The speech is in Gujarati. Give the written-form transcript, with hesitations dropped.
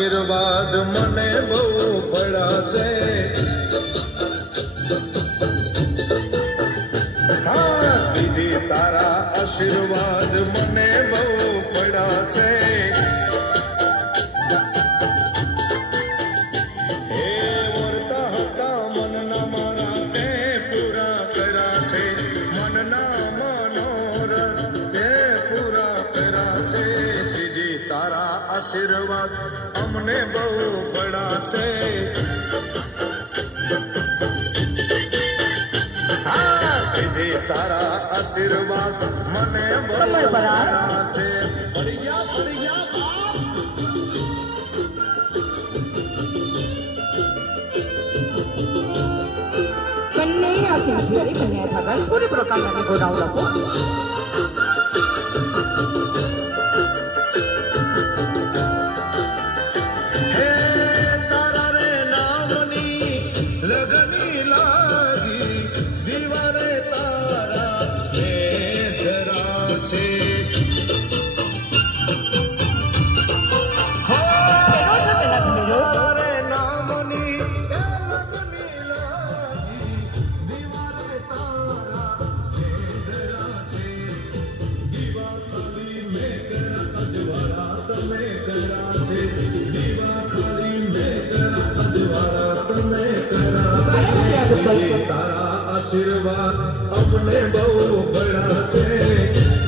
આશીર્વાદ મને બહુ પડ્યા છે. હા શ્રીજી તારા આશીર્વાદ મને બહુ પડ્યા છે. હે વર્તા હતા મનના મારા તે પૂરા કર્યા છે. મનના મનોરથ તે પૂરા કર્યા છે. શ્રીજી તારા આશીર્વાદ અમને બહુ પડ્યા છે. તારા આશીર્વાદ મને બહુ પડ્યા છે. પડી ગયા चेन्नई आती हथियारी बनिया था पूरे प्रकार का गोदाम रखो તારા આશીર્વાદ અમને બહુ પડ્યા છે.